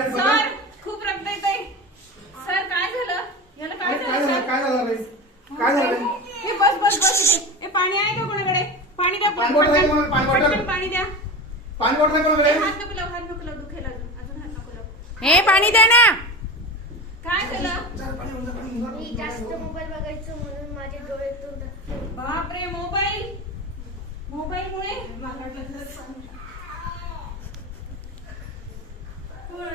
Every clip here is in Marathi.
बघा. सर खूप रक्त येतंय सर काय झालं याला काय अरे, काय झालं झालं सर काय झालं रे काय झालं रे? हे बस बस बस इथे. हे पाणी आहे का कोणाकडे पाणी द्या पाणी बॉटल आहे का? पाणी बॉटल? पटकन पाणी द्या पाणी बॉटल कोणाकडे हात नको लावू हात नको लावू दुखेल अजून अजून हात नको लावू हे पाणी द्या ना काय झालं जा, पाणी घेऊन जा, पाणी घेऊन जा. मी जास्त मोबाईल बघायचो म्हणून माझे रक्त येत. बापरे मोबाईल मोबाईल मुळे मला वाटलं खरंच पाणी.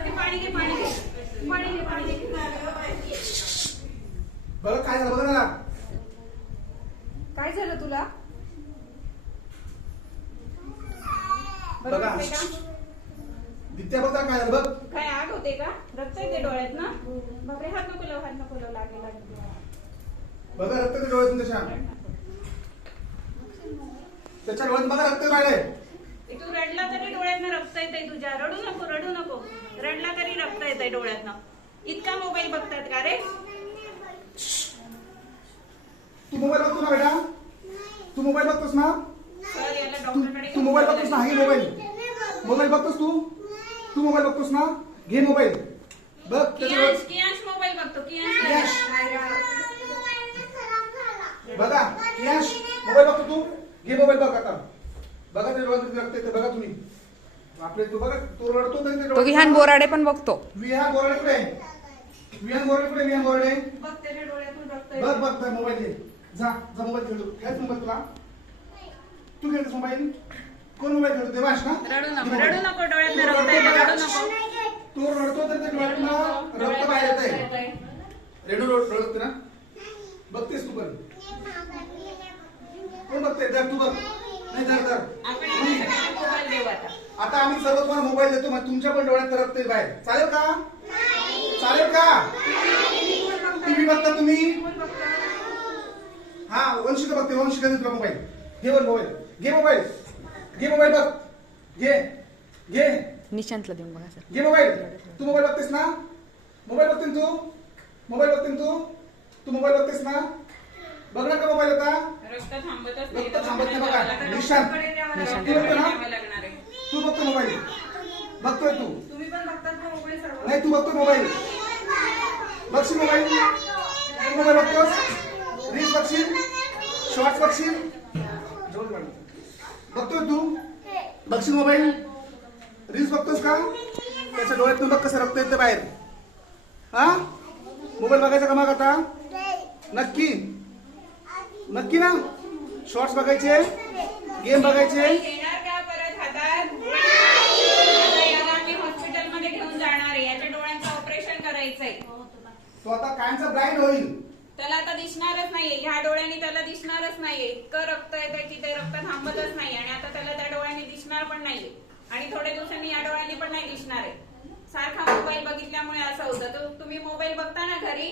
हे पाणी घे पाणी घे पाणी घे पाणी घे बघा काय झालं बघा ना काय झालं तुला बघा. का दित्या बघा काय झालं बघ. काय आग होते का? रक्त येते डोळ्यात ना? बापरे हात नको लाव हात नको लाव लागेल बघा रक्त ते डोळ्यातून त्याच्या त्याच्या डोळ्यात बघा रक्त ए, तू रडला तरी डोळ्यातनं रक्त येतंय तुझ्या. रडू नको रडू नको. रडला तरी रक्त येतंय डोळ्यातनं. इतका मोबाईल बघतात का रे? तू मोबाईल बघतो ना बेटा? तू मोबाईल बघतोस ना सर याला तू डॉक्टरकडे तू मोबाईल बघतोस ना? हा घे मोबाईल. मोबाईल बघतोस तू? तू मोबाईल बघतोस ना? घे मोबाईल. बघ कियांश कियांश मोबाईल बघतो. कियांश कियांश. बघा यश मोबाईल बघतो तू? घे मोबाईल बघ आता. बघा ते किती रक्त येते बघा तुम्ही. आपले तू बघा तू रडतो तरी ते तो विहान बोराडे पण बघतो. विहान बोराडे कुठे? विहान बोराडे कुठे? विहान बोराडे? बघ त्याच्या डोळ्यातून रक्त बघ. बघ मोबाईल घे. जा जा मोबाईल खेळतो खेळ मोबाईल तुला? तू खेळतोस मोबाईल? कोण मोबाईल खेळतो देवाश ना? रडू नको मोबाईल. रडू नको डोळ्यातनं तू रक्त रडतो येतंय बघा. रडू नको. तू रडतो तर डोळ्यातनं रक्त बाहेर येत आहे रेडू रोड रडत ना? बघतेस तू पण. कोण बघते धर तू बघ. नाही धर धर. आपण यांना सगळ्यांना मोबाईल देऊ आता. आता आम्ही सर्व तुम्हाला मोबाईल देतो मग तुमच्या पण डोळ्यात रक्त आहे बाहेर. चालेल का? चालेल का? टीव्ही बघता तुम्ही? हा वंशिका बघते वंशिका देतो मोबाईल. घे वर मोबाईल. घे मोबाईल. घे मोबाईल बघ. घे. घे. निशांतला देऊन बघा सर. घे मोबाईल. तू मोबाईल बघतेस ना? मोबाईल बघते ना तू? मोबाईल बघते ना तू? तू मोबाईल बघतेस ना? बघणार का मोबाईल आता? रक्त थांबतच नाही. रक्त थांबत नाही बघा. निशांत. तू बघतो ना? तू बघतो मोबाईल. बघतोय तू. तुम्ही पण बघतात ना मोबाईल सर्व? नाही तू बघतो मोबाईल. बघशील मोबाईल? तू मोबाईल बघतोस? रील्स बघशील? शॉर्ट्स बघशील. बघतोय तू? बघशील मोबाईल? रील्स बघतोस का? त्याच्या डोळ्यातून बघ कसं रक्त येतं बाहेर. हा? मोबाईल बघायचा का मग आता? नक्की. नक्की ना? शॉर्ट्स बघायचे? गेम बघायचे? घेऊन जाणार आहे. याच्या डोळ्यांचं ऑपरेशन करायचंय. तो आता कायमचा ब्लाइंड होईल. त्याला आता दिसणारच नाहीये. ह्या डोळ्यांनी त्याला दिसणारच नाहीये. इतकं रक्त आहे की ते रक्त थांबतच नाही आणि आता त्याला त्या डोळ्यांनी दिसणार पण नाहीये. आणि थोड्या दिवसांनी या डोळ्यांनी पण नाही दिसणार आहे. सारखा मोबाईल बघितल्यामुळे असं होतं. तुम्ही मोबाईल बघता ना घरी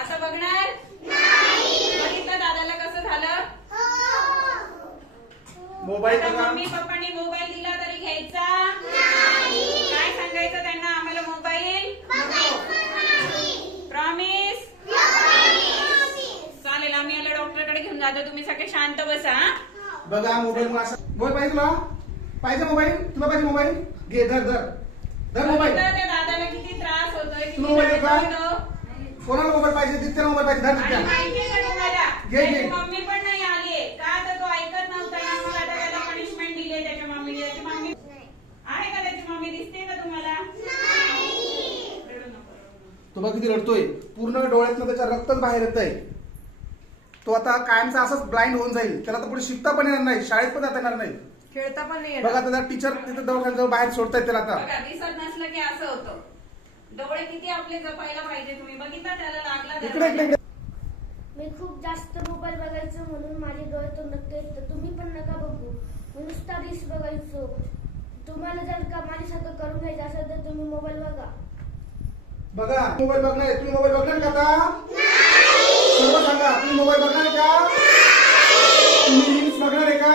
आता बघणार बघितलं दादाला कसं झालं मोबाईल आता बघा मम्मी पप्पांनी मोबाईल दिला तरी घ्यायचा काय सांगायचं त्यांना आम्हाला मोबाईल प्रॉमिस चालेल आम्ही याला डॉक्टरकडे घेऊन सगळे शांत बसा हा? बघा मोबाईल मला असं- मोबाईल पाहिजे तुला? पाहिजे मोबाईल? तुला पाहिजे मोबाईल? घे धर धर. धर मोबाईल. दादाला किती त्रास होतोय मोबाईल. कोणाला मोबाईल पाहिजे? दित्याला मोबाईल पाहिजे धर घे, घे. मम्मी पण नाही आलीये का तर तो ऐकत नव्हता? ना मग आता त्याला पनिशमेंट दिली त्याच्या मम्मीने. त्याची मम्मी आहे का त्याची मम्मी? दिसते का तुम्हाला. तो बघ किती रडतोय. पूर्ण डोळ्यातनं त्याच्या रक्तच बाहेर येत आहे तो आता कायमचा असंच ब्लाइंड होऊन जाईल. त्याला तर पुढे शिकता पण येणार नाही. शाळेत पण जाता येणार नाही. खेळता पण नाही बघा त्याचा टीचर तिथे दवाखान्यात बाहेर सोडतायत त्याला आता. बघा दिसत नसलं की असं होतं. डोळे किती आपले जपायला पाहिजे तुम्ही. बघितलं त्याला लागला इकडे त्याला. इकडे मी खूप जास्त मोबाईल बघायचो म्हणून माझे डोळ्यातून रक्त येतं तुम्ही पण नका बघू. मी नुसता रील्स बघायचो. तुम्हाला जर का माझ्यासारखं करून घ्यायचं असेल तर तुम्ही मोबाईल बघा. बघा मोबाईल बघणार तुम्ही मोबाईल बघणार का आता? सर्व सांगा तुम्ही मोबाईल बघणार आहे का? तुम्ही रील्स बघणार आहे का?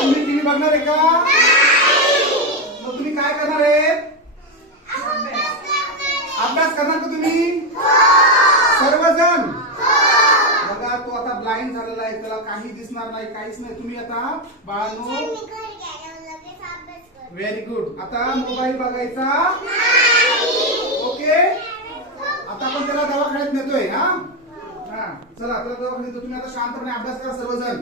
तुम्ही टीव्ही बघणार आहे का? मग तुम्ही काय करणार आहे? अभ्यास करणार का तुम्ही? सर्वजण? बघा तो आता ब्लाइंड झालेला आहे त्याला काही दिसणार नाही काहीच नाही. तुम्ही आता बाळांनो व्हेरी गुड आता मोबाईल बघायचा? ओके आता आपण त्याला दवाखान्यात नेतोय हा हा. चला आता दवाखान्यात तुम्ही आता शांतपणे अभ्यास करा सर्वजण.